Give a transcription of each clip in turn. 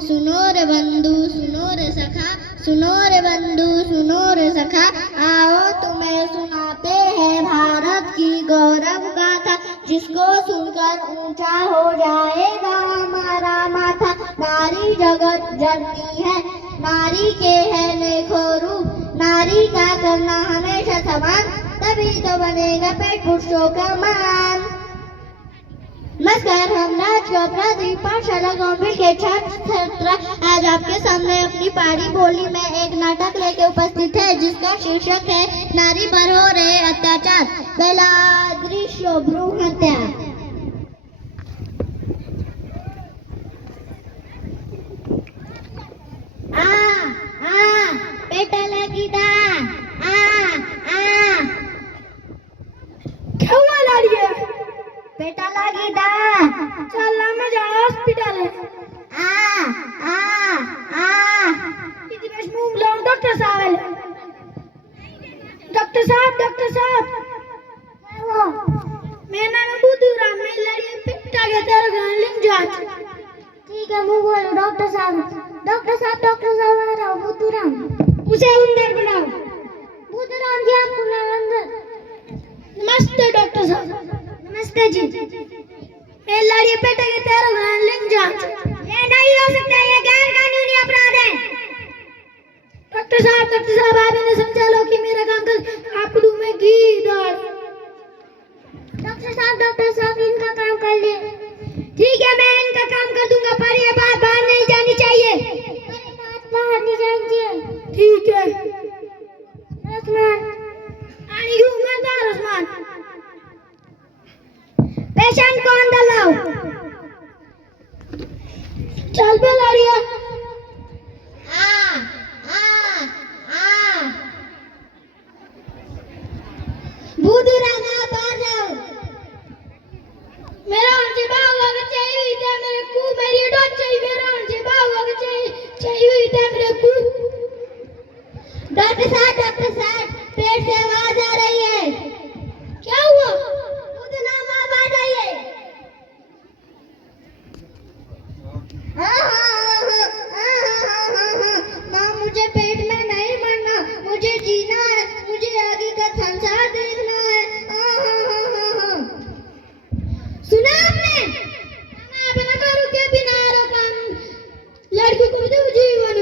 सुनो रे बंधु सुनो रे सखा, सुनो रे बंधु सुनो रे सखा, आओ तुम्हें सुनाते हैं भारत की गौरव गाथा, जिसको सुनकर ऊंचा हो जाएगा हमारा माथा। नारी जगत जननी है, नारी के है नेको रूप, नारी का करना हमेशा समान, तभी तो बनेगा पेट पुरुषों का मान। नमस्कार, हम राजगोत्रा पाठशाला गौंबिल के छात्र आज आपके सामने अपनी पारी बोली में एक नाटक लेके उपस्थित है, जिसका शीर्षक है नारी पर हो रहे अत्याचार। पहला दृश्य भ्रूण हत्या। पेटा लगी दा क्यों लाड़िए पेटा लगी दा चल मैं जाना हॉस्पिटल कितने मुंह ब्लॉक डॉक्टर साहब डॉक्टर साहब वो मेरा नाम है बुद्धूराम, मैं लड़िए पिटा के तेरे घर लिंग जांच। ठीक है, मुंह बोलो डॉक्टर साहब आ रहा हूँ। बुद्धूराम उसे अंदर बुलाओ। बुद्धूराम जी आपको मैं अंदर। नमस्ते डॉक्टर साहब। नमस्ते जी। मैं लड़िए पिटा के तेरे घर लिंग जांच। ये नहीं हो सकता, ये गैर कानूनी अपराध है। डॉक्टर साहब आप इन्हें समझा लो कि मेरा काम कर आपको दूं मैं घी दाल। डॉक्टर साहब इनका काम कर ले। ठीक है, मैं इनका काम कर दूंगा, पर ये बात बाहर नहीं जानी चाहिए। बात बाहर नहीं जानी चाहिए। ठीक है। रसमान आनी हूँ मैं था रसमान। पेशेंट को अंदर लाओ। चल पे लाड़िया। बुद्धूराम आप आ जाओ। मेरा उनसे बाहुआ का चाहिए हुई था मेरे को, मेरी डॉट चाहिए। मेरा उनसे बाहुआ का चाहिए हुई था मेरे को। डॉक्टर साहब पेट से आवाज आ रही है। क्या हुआ? बुद्धूराम आप आ जाइए। माँ मुझे पेट में नहीं मरना, मुझे जीना है, मुझे आगे का संसार देखना है। सुना आपने? मैं अपना करूँ के बिना लड़की को दे जीवन।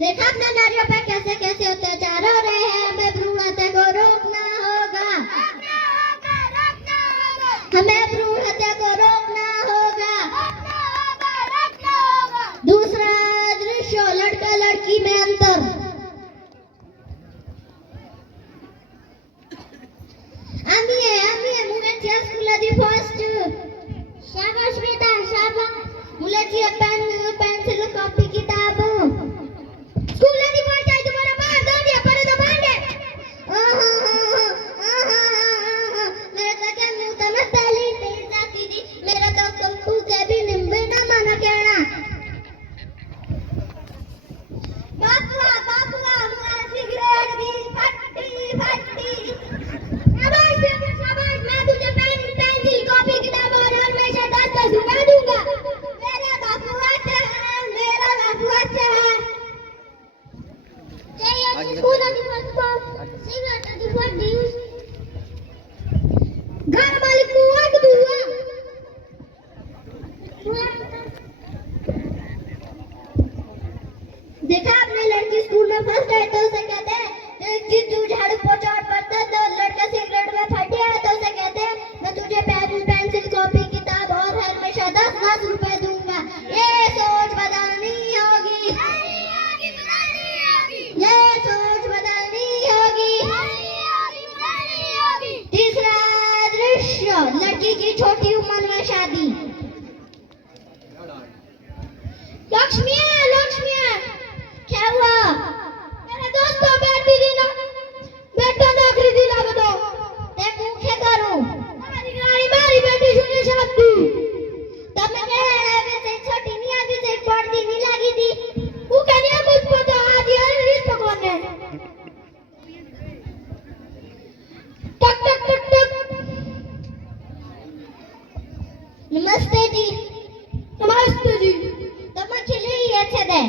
देखा अपने नारियों पे कैसे कैसे अत्याचार हो रहे हैं। हमें भ्रूण हत्या को रोकना होगा। हमें भ्रूण हत्या को रोकना होगा। दूसरा दृश्य लड़का लड़की में अंतर। मुलाची स्कूल दी फर्स्ट। शाबाश बेटा शाबाश। मुलाची पेंसिल कॉपी किताब। स्कूल नहीं पढ़ जाए तुम्हारा मार दो दिया पड़े तो भांडे। मेरे तो क्या मुंह तमस डाली तेरी जाती थी। मेरा तो तुम फूके भी निम्बे ना माना कहना। बापुआ मुआ सिगरेट भी फट्टी। शाबाश मैं तुझे पेंसिल कॉपी किताब और हमेशा 10 रुपए दूंगा। मेरा बापू अच्छा है। स्कूल नहीं पढ़ता सिगरेट की फटी घर मालिक को आग दूंगा। देखा आपने लड़की स्कूल में फर्स्ट है तो उसे कहते हैं तू झाड़ू पोछा और पढ़ता है, तो लड़का सिगरेट में फटे है तो उसे कहते हैं मैं तुझे पेंसिल कॉपी किताब और हमेशा 10 रुपए दूंगा। ये सोच बदलनी होगी। ये सोच बदलनी होगी। तीसरा दृश्य लड़की की छोटी उम्र में शादी। लक्ष्मी क्या हुआ? मेरे दोस्तों बैठी थी ना बेटा नौकरी दिला दो। मैं भूखे करूं। हमारी गाड़ी मारी बेटी सुने शादी। तब मैं कह रहा है वैसे छोटी नहीं आगे से पड़ती नहीं लगी थी। वो कहनी मुझ पता आज यार रिश्ता कौन है। टक नमस्ते जी। नमस्ते जी। तो मछली ये छे दे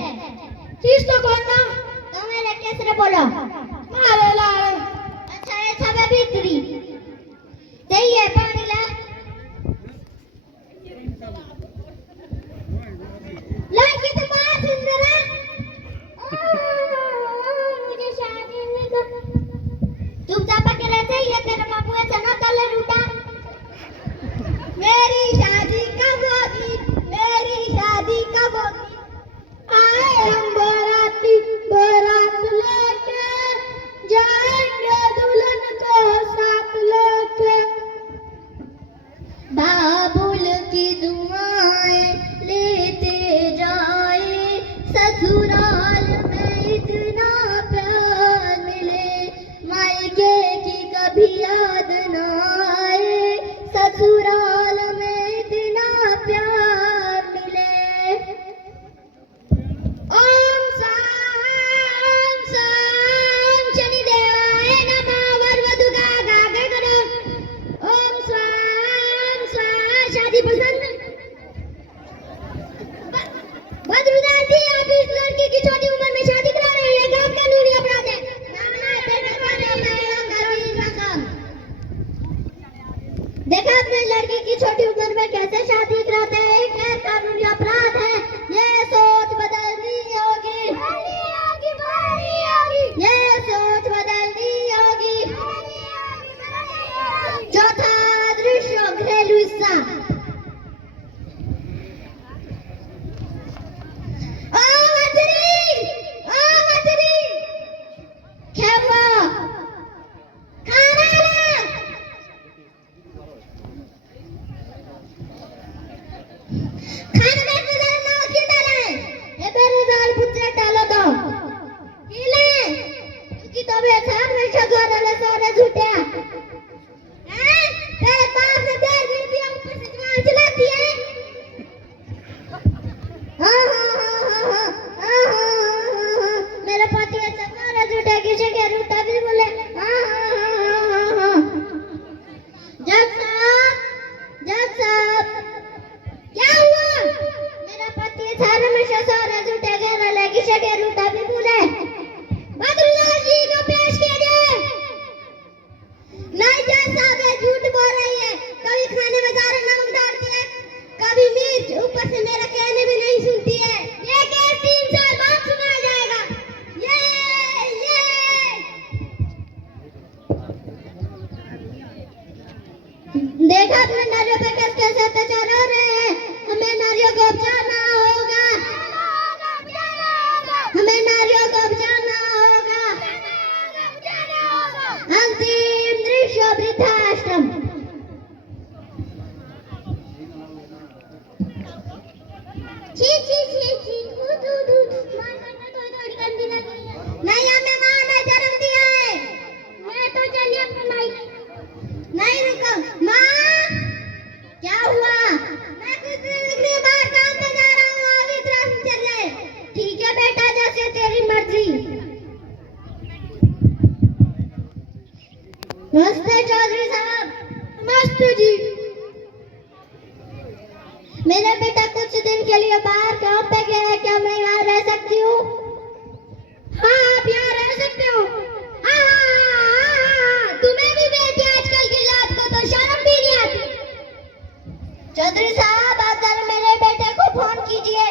चीज तो कौन ना? तो मेरे कैसे बोलो मारे लाए। अच्छा ये छबे भीतरी सही है पानी ला लड़की तो बहुत सुंदर है मुझे शादी नहीं करनी चुपचाप अकेले से ये तेरे बाबू है चना तले रूटा मेरी शादी कब होगी मेरी शादी कब होगी आए हम बाराती बारात लेके जाएंगे दुल्हन को साथ लेके। बाबुल की दुआएं लेते जाए ससुराल में इतना प्यार मिले मायके की कभी याद ना आए ससुराल में इतना प्यार मिले ओम शाम शनिदेवाय नमः वरवधु का गागे करो ओम स्वाम शादी पसंद बद्रीनाथ जी आप इस लड़की की छोटी उम्र में शादी करा रहे हैं काम कानूनी अपराध है देखा आपने लड़की की छोटी उम्र में कैसे शादी कराते हैं गैर कानूनी अपराध है ये सोच बदलनी होगी ये सोच बदलनी होगी चौथा दृश्य घरेलू हिस्सा क्या हुआ खाना ला खाने में बेरोजगार ना क्यों डाला है ये बेरोजगार पुत्र डालो दो हिले क्योंकि तो बे साथ में शगोर वाले सारे झूठे हैं तेरे बाप ने देर मिल दिया ऊपर से जवान चलाती है हाँ मेरे पति अच्छा सारा झूठे किसी के रूठा भी बोले हाँ जज साहब क्या हुआ मेरा पति थाने में सारा झूठे कह रहा किसी के रूठा भी बोले बद्रीनाथ जी को पेश कीजिए नहीं जज साहब ये झूठ बोल रही है कभी खाने में ज़्यादा नमक डालती है कभी मिर्च ऊपर से मेरा कहने भी नहीं सुनती है ये केस 3 साल बाद सुनाया जाएगा ये देखा अपने नारियों पे कैसे अत्याचार हो रहे हैं हमें नारियों को बचाना होगा हमें नारियों को बचाना होगा अंतिम दृश्य वृद्धाश्रम नहीं हमें माँ ने जन्म दिया है मैं तो चलिए अपने मायके नहीं रुको माँ क्या हुआ मैं कुछ दिन के बाद काम पे जा रहा हूँ अभी इतना चल रहे ठीक है बेटा जैसे तेरी मर्जी नमस्ते चौधरी साहब नमस्ते जी। मेरा बेटा कुछ दिन के लिए बाहर काम पे गया है क्या मैं यहाँ रह सकती हूँ हाँ आप यहाँ रह सकते हो। तुम्हें भी बेटी आजकल की लात को तो शर्म भी नहीं आती चौधरी साहब आप जरा मेरे बेटे को फोन कीजिए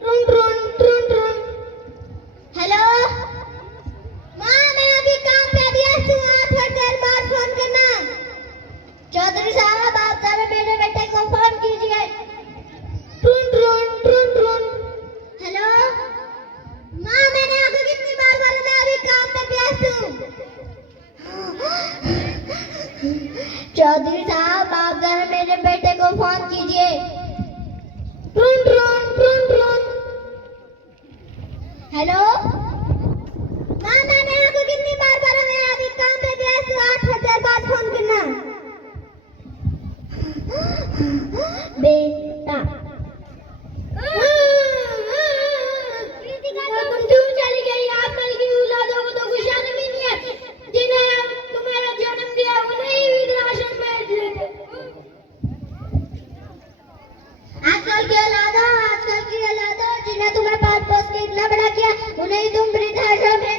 ट्रुन ट्रुन ट्रुन ट्रुन। हेलो माँ मैं अभी काम पे व्यस्त हूँ आप थोड़ी देर बाद फोन करना चौधरी साहब आप जरा मेरे बेटे को फोन कीजिए ट्रुन ट्रुन ट्रुन ट्रुन। हेलो माँ मैंने आपको कितनी बार बोला मैं अभी काम पे व्यस्त हूँ चौधरी साहब आप जरा मेरे बेटे को फोन कीजिए ट्रुन ट्रुन ट्रुन ट्रुन। हेलो माँ मैंने आपको कितनी बार बोला मैं अभी काम पे व्यस्त हूँ 8 देर बाद फोन करना तुम्हें पाल पोस के इतना बड़ा किया, उन्हें ही तुम वृद्धाश्रम